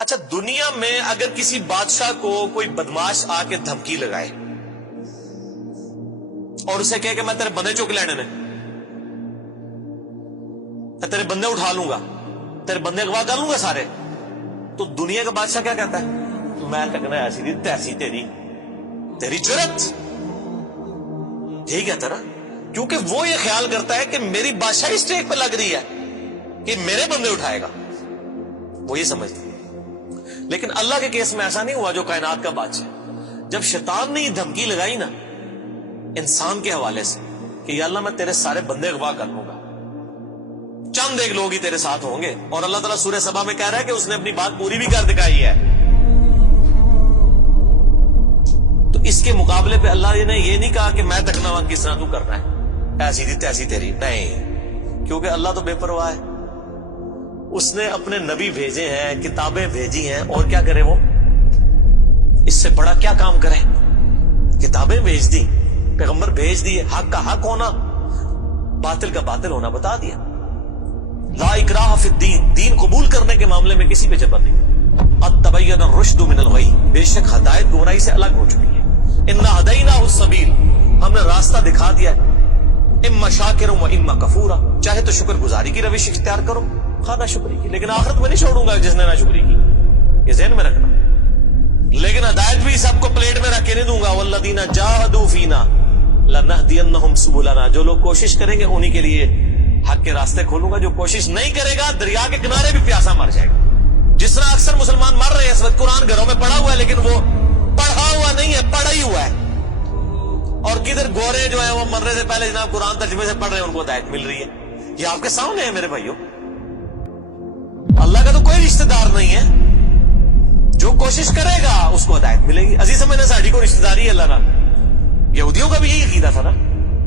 اچھا، دنیا میں اگر کسی بادشاہ کو کوئی بدماش آ کے دھمکی لگائے اور اسے کہے کہ میں تیرے بندے چک لینے نے، میں تیرے بندے اٹھا لوں گا، تیرے بندے اغوا کر لوں گا سارے، تو دنیا کا بادشاہ کیا کہتا ہے؟ میں تکنا ایسی دی تیسی تیری جرت، یہی کہتا نا، کیونکہ وہ یہ خیال کرتا ہے کہ میری بادشاہی اسٹیک پہ لگ رہی ہے کہ میرے بندے اٹھائے گا، وہ یہ سمجھتا ہے۔ لیکن اللہ کے کیس میں ایسا نہیں ہوا جو کائنات کا بادشاہ، جب شیطان نے یہ دھمکی لگائی نا انسان کے حوالے سے کہ یا اللہ میں تیرے سارے بندے اغوا کر لوں گا، چند ایک لوگ ہی تیرے ساتھ ہوں گے، اور اللہ تعالیٰ سورہ سبا میں کہہ رہا ہے کہ اس نے اپنی بات پوری بھی کر دکھائی ہے، تو اس کے مقابلے پہ اللہ نے یہ نہیں کہا کہ میں تکنا کس طرح تو کرنا ہے، ایسی تھی تیسی تیری، نہیں، کیونکہ اللہ تو بے پرواہ ہے، اس نے اپنے نبی بھیجے ہیں، کتابیں بھیجی ہیں، اور کیا کرے وہ؟ اس سے بڑا کیا کام کرے؟ کتابیں بھیج دی، پیغمبر بھیج دیے، حق کا حق ہونا، باطل کا باطل ہونا بتا دیا۔ لا اکراہ فی الدین، دین قبول کرنے کے معاملے میں کسی پہ جبر نہیں۔ قد تبین الرشد من الغی، بے شک ہدایت گمراہی سے الگ ہو چکی ہے۔ انا ہدیناہ السبیل، ہم نے راستہ دکھا دیا ہے، اما شاکر و اما کفورا، چاہے تو شکر گزاری کی روش اختیار کرو، نہ شکری کی، لیکن آخرت میں نہیں چھوڑوں گا جس نے نہ شکری کی، یہ ذہن میں رکھنا۔ لیکن ہدایت بھی سب کو پلیٹ میں رکھ کے نہیں دوں گا، والذین جاہدوا فینا لنہدینہم سبلنا، جو لوگ کوشش کریں گے انہی کے لیے حق کے راستے کھولوں گا، جو کوشش نہیں کرے گا دریا کے کنارے بھی پیاسا مر جائے گا۔ جس طرح اکثر مسلمان مر رہے ہیں اس وقت، قرآن گھروں میں پڑھا ہوا ہے لیکن وہ پڑھا ہوا نہیں ہے، پڑھا ہی ہوا ہے، اور کدھر گورے جو ہیں وہ مرنے سے پہلے جناب قرآن ترجمے سے پڑھ رہے ہیں، ان کو ہدایت مل رہی ہے۔ یہ آپ کے سامنے ہے میرے بھائیوں، اللہ کا تو کوئی رشتہ دار نہیں ہے، جو کوشش کرے گا اس کو ہدایت ملے گی۔ عزیز سمجھنا ساڑھی کو رشتہ داری ہے اللہ نہ، یہودیوں کا بھی یہی عقیدہ تھا نا،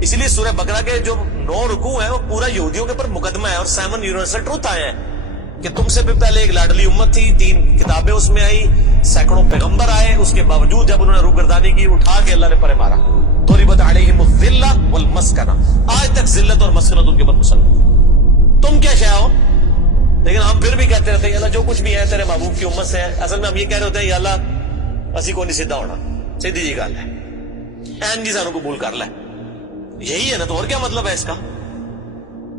اسی لیے سورہ بقرہ کے جو 9 رکوع ہیں وہ پورا یہودیوں کے اوپر مقدمہ ہے، اور 7 یونیورسل ٹروتھ آئے ہیں کہ تم سے بھی پہلے ایک لاڈلی امت تھی، 3 کتابیں اس میں آئی، سینکڑوں پیغمبر آئے، اس کے باوجود جب انہوں نے روگردانی کی اٹھا کے اللہ نے پرے مارا، ضربت علیہم الذلہ والمسکنہ، آج تک ذلت اور مسکنت ان کے اوپر مسلط، تم کیا شے ہو؟ لیکن ہم پھر بھی کہتے رہتے ہیں یا اللہ جو کچھ بھی ہے تیرے محبوب کی امت سے ہے۔ اصل میں ہم یہ کہہ رہے ہوتے ہیں یا اللہ اسی کو نہیں سیدھا ہونا، سیدھی جی گل ہے، این جی سانو قبول کر لے، یہی ہے نا، تو اور کیا مطلب ہے اس کا؟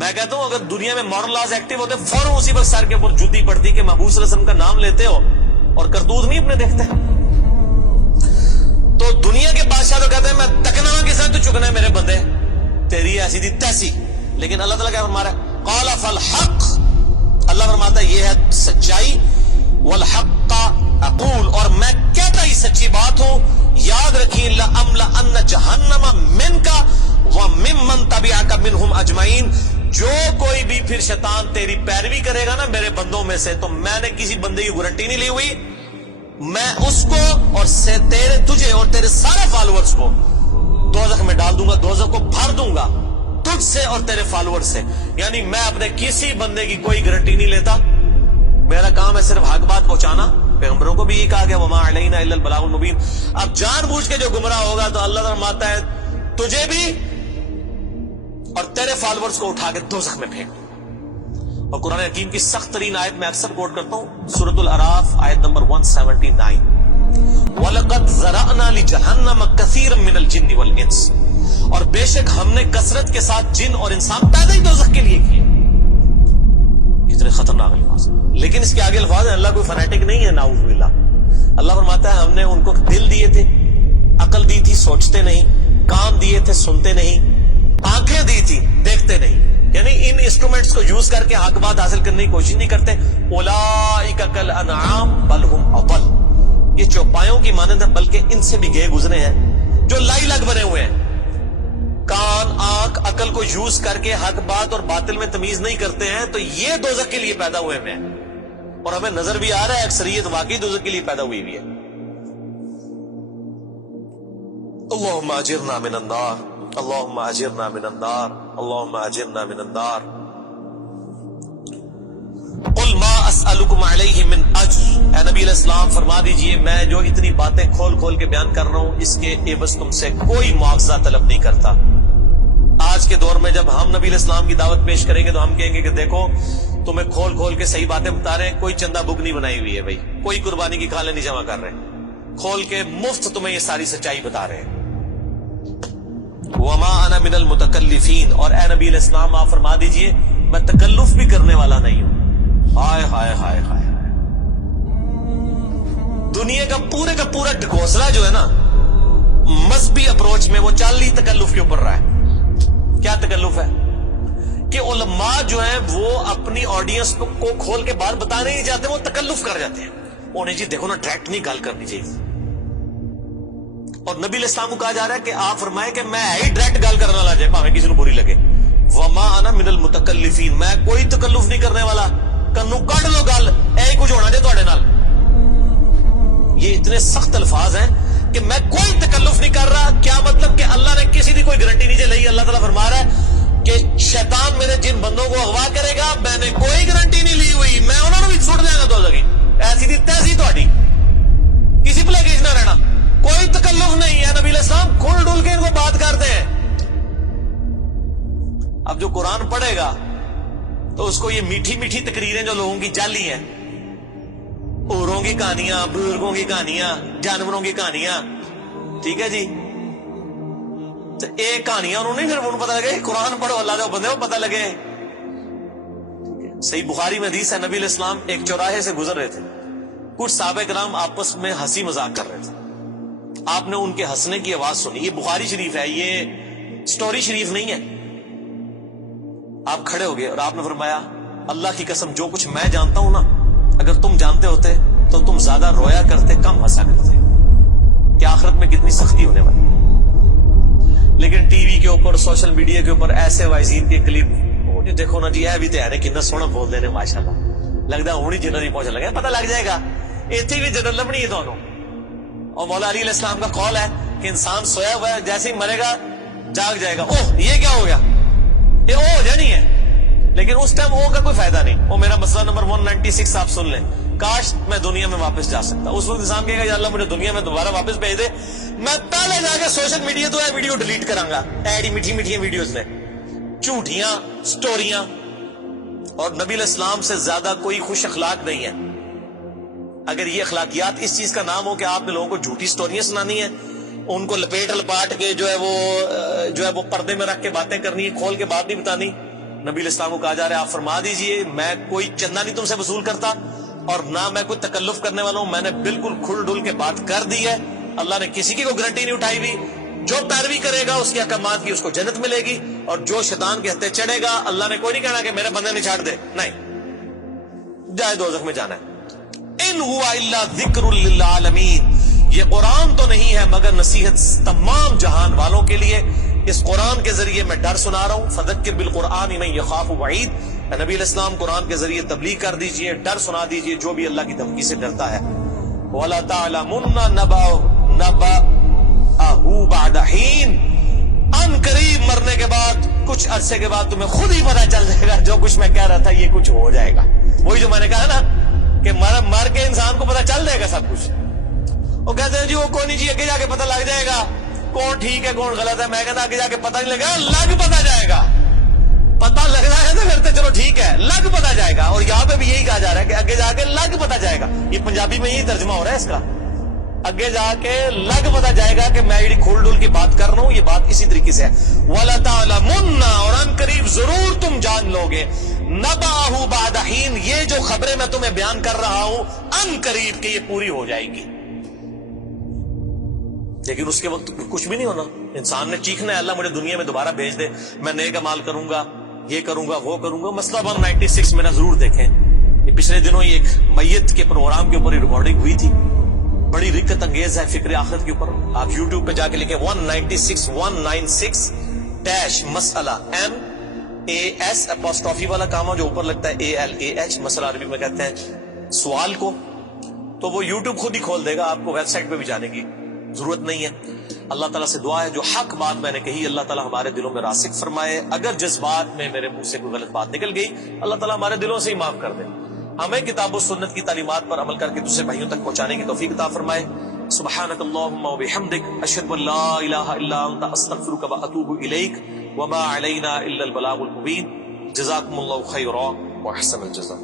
میں کہتا ہوں اگر دنیا میں مورل لاز ایکٹیو ہوتے فوراً اسی وقت سر کے اوپر جوتی پڑتی کہ محبوب صلی اللہ علیہ وسلم کا نام لیتے ہو اور کرتوت نہیں اپنے دیکھتے۔ تو دنیا کے بادشاہ تو کہتے ہیں میں تکنا کس طرح تو چکنا ہے میرے بندے، تیری ایسی تھی تیسی، لیکن اللہ تعالیٰ کیا فرما رہا ہے؟ قال فالحق، اللہ فرماتا ہے یہ ہے سچائی، والحق اقول، اور میں کہتا ہی سچی بات ہوں، یاد رکھیں لأملأن جہنم منک وممن تبعک منہم اجمعین، جو کوئی بھی پھر شیطان تیری پیروی کرے گا نا میرے بندوں میں سے، تو میں نے کسی بندے کی گارنٹی نہیں لی ہوئی، میں اس کو اور تجھے اور تیرے سارے فالوورز کو دوزخ میں ڈال دوں گا، دوزخ کو بھر دوں گا تجھ سے اور تیرے فالوور سے، یعنی میں اپنے کسی بندے کی کوئی گارنٹی نہیں لیتا، میرا کام ہے صرف حق بات پہنچانا۔ پیغمبروں کو بھی یہ کہا گیا وما علینا الا البلاغ المبین۔ اب جان بوجھ کے جو گمراہ ہوگا تو اللہ فرماتا ہے تجھے بھی اور تیرے فالوورز کو اٹھا کے دوزخ میں پھینک۔ اور قرآن حکیم کی سخت ترین آیت میں اکثر کوٹ کرتا ہوں، سورۃ الاعراف آیت نمبر 179، وَلَقَدْ ذَرَأْنَا لِجَهَنَّمَ كَثِيرًا مِنَ الْجِنِّ وَالْإِنسِ، اور بے شک ہم نے کثرت کے ساتھ جن اور انسان پیدا ہی دوزخ کے لیے کیے۔ کتنے خطرناک الفاظ ہیں، لیکن اس کے آگے الفاظ ہیں، اللہ کوئی فنیٹک نہیں ہے، نعوذ باللہ۔ اللہ فرماتا ہے ہم نے ان کو دل دیے تھے، عقل دی تھی سوچتے نہیں، کان دیے تھے سنتے نہیں، آنکھیں دی تھی دیکھتے نہیں، یعنی ان انسٹرومنٹس کو یوز کر کے حق بات حاصل کرنے کی کوشش نہیں کرتے۔ اولئک کالانعام بل ہم اضل، یہ چوپایوں کی مانند ہے بلکہ ان سے بھی گئے گزرے ہیں، جو لائی لگ بنے ہوئے ہیں، کان آنکھ عقل کو یوز کر کے حق بات اور باطل میں تمیز نہیں کرتے ہیں، تو یہ دوزخ کے لیے پیدا ہوئے ہیں، اور ہمیں نظر بھی آ رہا ہے اکثریت واقعی دوزخ کے لیے پیدا ہوئی بھی ہے۔ اللہم اجرنا من النار، اللہم اجرنا من النار، اللہم اجرنا من النار۔ قل ما اسألکم علیہ من اجر، اے نبی علیہ السلام فرما دیجئے میں جو اتنی باتیں کھول کھول کے بیان کر رہا ہوں اس کے عوض تم سے کوئی معاوضہ طلب نہیں کرتا۔ آج کے دور میں جب ہم نبی علیہ السلام کی دعوت پیش کریں گے تو ہم کہیں گے کہ دیکھو تمہیں کھول کھول کے صحیح باتیں بتا رہے ہیں, کوئی چندہ بک نہیں بنائی ہوئی ہے بھائی, کوئی قربانی کی کھالیں نہیں جمع کر رہے, کھول کے مفت تمہیں یہ ساری سچائی بتا رہے ہیں. وما انا من المتکلفین, اور اے نبی علیہ السلام آپ فرما دیجئے میں تکلف بھی کرنے والا نہیں ہوں. ہائے ہائے ہائے ہائے, دنیا کا پورا ڈھکوسلا جو ہے نا مذہبی اپروچ میں, وہ چال ہی تکلف کے اوپر رہا ہے. کیا تکلف ہے کہ علماء جو ہیں وہ اپنی آڈینس کو کھول کے بات بتانے نہیں چاہتے, وہ تکلف کر جاتے ہیں. انہیں جی دیکھو نا ڈائریکٹ نہیں گال کرنی چاہیے, اور نبی علیہ السلام کو کہا جا رہا ہے کہ آپ فرمائے کہ میں ہی ڈائریکٹ گال کرنے والا جائے پاویں کسی کو بری لگے. وما انا من المتکلفین, میں کوئی تکلف نہیں کرنے والا, کنو کڈ لو گل, اے کچھ ہونا جے تواڈے نال. یہ اتنے سخت الفاظ ہیں کہ میں کوئی تکلف نہیں کر رہا. کیا مطلب کہ اللہ نے کسی کی کوئی گارنٹی نہیں لئی. اللہ تعالیٰ فرما رہا ہے کہ شیطان میرے جن بندوں کو اغوا کرے گا میں نے کوئی گارنٹی نہیں لی ہوئی, میں انہوں نے بھی چھوڑ دیا گا دوزخی. ایسی دی تیسی تہاڈی, کسی پلے کیج نہ رہنا, کوئی تکلف نہیں ہے. نبی علیہ السلام کھل ڈول کے ان کو بات کرتے ہیں. اب جو قرآن پڑھے گا تو اس کو یہ میٹھی میٹھی تقریریں جو لوگوں کی جعلی ہیں, اوروں کی کہانیاں, بزرگوں کی کہانیاں, جانوروں کی کہانیاں, ٹھیک ہے جی, تو ایک کہانیاں انہوں نے پھر انہوں پتہ لگے, قرآن پڑھو اللہ دے بندے کو پتہ لگے. صحیح بخاری میں حدیث ہے, نبی علیہ السلام ایک چوراہے سے گزر رہے تھے, کچھ صحابہ کرام آپس میں ہنسی مذاق کر رہے تھے. آپ نے ان کے ہنسنے کی آواز سنی. یہ بخاری شریف ہے, یہ سٹوری شریف نہیں ہے. آپ کھڑے ہو گئے اور آپ نے فرمایا اللہ کی قسم جو کچھ میں جانتا ہوں نا, اگر تم جانتے ہوتے تو تم زیادہ رویا کرتے, کم ہنسا کرتے. کہ آخرت میں کتنی سختی ہونے والی. لیکن ٹی وی کے اوپر, سوشل میڈیا کے اوپر ایسے وائزین کے کلپ, جی دیکھو نا جی اے بھی تیار ہے کتنا سونا بول دے ماشاء اللہ, لگتا ہے ہونی جنرل پہنچنے لگا, پتہ لگ جائے گا اتنی بھی جنرل لبنی ہے دونوں. اور مولا علی علیہ السلام کا قول ہے کہ انسان سویا ہوا ہے, جیسے ہی مرے گا جاگ جائے گا. اوہ یہ کیا ہو گیا, یہ او ہو جانی ہے. لیکن اس ٹائم او کا کوئی فائدہ نہیں. وہ میرا مسئلہ نمبر 196 آپ سن لیں, کاش میں دنیا میں واپس جا سکتا. اس وقت انسان کہے گا یا اللہ مجھے دنیا میں دوبارہ واپس بھیج دے, میں پہلے جا کے سوشل میڈیا تو ویڈیو ڈیلیٹ کراں گا. ایڈی میٹھی میٹھی ویڈیوز نے, جھوٹیاں سٹوریاں. اور نبی علیہ السلام سے زیادہ کوئی خوش اخلاق نہیں ہے. اگر یہ اخلاقیات اس چیز کا نام ہو کہ آپ نے لوگوں کو جھوٹی سٹوریاں سنانی ہیں, ان کو لپاٹ کے جو ہے وہ پردے میں رکھ کے باتیں کرنی ہے, کھول کے بات نہیں بتانی. نبی علیہ السلام کو کہا جا رہا ہے آپ فرما دیجئے میں کوئی چندہ نہیں تم سے وصول کرتا, اور نہ میں کوئی تکلف کرنے والا ہوں. میں نے بالکل کھل ڈل کے بات کر دی ہے. اللہ نے کسی کی کوئی گارنٹی نہیں اٹھائی ہوئی. جو پیروی کرے گا اس کے احکامات کی اس کو جنت ملے گی, اور جو شیطان کے ہتھے چڑھے گا اللہ نے کوئی نہیں کہنا کہ میرے بندے نے چھاڑ دے, نہیں, جائے دوزخ میں جانا ہے. ان ہوا الا ذکر للعالمین, یہ قرآن تو نہیں ہے مگر نصیحت تمام جہان والوں کے لیے. اس قرآن کے ذریعے میں ڈر سنا رہا ہوں. فذکر بالقرآن من یخاف وعید, نبی علیہ السلام قرآن کے ذریعے تبلیغ کر دیجئے, ڈر سنا دیجئے جو بھی اللہ کی دھمکی سے ڈرتا ہے. وَلَا تَعْلَمُنَّ نَبَأَهُ بَعْدَ حِينٍ, ان قریب مرنے کے بعد کچھ عرصے کے بعد تمہیں خود ہی پتہ چل جائے گا جو کچھ میں کہہ رہا تھا یہ کچھ ہو جائے گا. وہی جو میں نے کہا نا کہ مر کے انسان کو پتہ چل جائے گا سب کچھ. وہ کہتے ہیں جی وہ کوئی نہیں جی آگے جا کے پتہ لگ جائے گا کون ٹھیک ہے کون غلط ہے. میں کہتا آگے جا کے پتہ نہیں لگا, لگ پتہ جائے گا. پتہ لگ رہا ہے تو پھر تو چلو ٹھیک ہے, لگ پتہ جائے گا. اور یہاں پہ بھی یہی کہا جا رہا ہے کہ آگے جا کے لگ پتہ جائے گا. یہ پنجابی میں یہی ترجمہ ہو رہا ہے اس کا, آگے جا کے لگ پتہ جائے گا کہ میں یہ کھول ڈول کی بات کر رہا ہوں, یہ بات اسی طریقے سے ہے. وَلَا تَعْلَمُنَّ, اور ان قریب ضرور تم جان لوگے, نَبَأَهُ بَعْدَ حِينٍ, یہ جو خبریں میں تمہیں بیان کر رہا ہوں ان قریب کہ یہ پوری ہو جائے گی. لیکن اس کے وقت کچھ بھی نہیں ہونا. انسان نے چیخنا ہے اللہ مجھے دنیا میں دوبارہ بھیج دے, میں نیک اعمال کروں گا, یہ کروں گا, وہ کروں گا. مسئلہ 196 میں نے ضرور دیکھیں, یہ پچھلے دنوں ہی ایک میت کے پروگرام کے اوپر ریکارڈنگ ہوئی تھی, بڑی رکت انگیز ہے فکر آخرت کے اوپر. آپ یوٹیوب پہ جا کے لکھیں 196 مسئلہ, MAS والا کام جو اوپر لگتا ہے ALAH, مسئلہ عربی میں کہتے ہیں سوال کو. تو وہ یوٹیوب خود ہی کھول دے گا, آپ کو ویب سائٹ پہ بھی جانے کی ضرورت نہیں ہے. اللہ تعالیٰ سے دعا ہے جو حق بات میں نے کہی اللہ تعالیٰ ہمارے دلوں میں راسخ فرمائے. اگر جذبات میں میرے منہ سے کوئی غلط بات نکل گئی اللہ تعالیٰ ہمارے دلوں سے ہی معاف کر دے. ہمیں کتاب و سنت کی تعلیمات پر عمل کر کے دوسرے بھائیوں تک پہنچانے کی توفیق عطا فرمائے. سبحانک اللہم و بحمدک, اشہد ان لا الہ الا انت, استغفرک و اتوب الیک, وما علینا الا البلاغ المبین. جزاکم اللہ خیرا. واحسن الجزاء.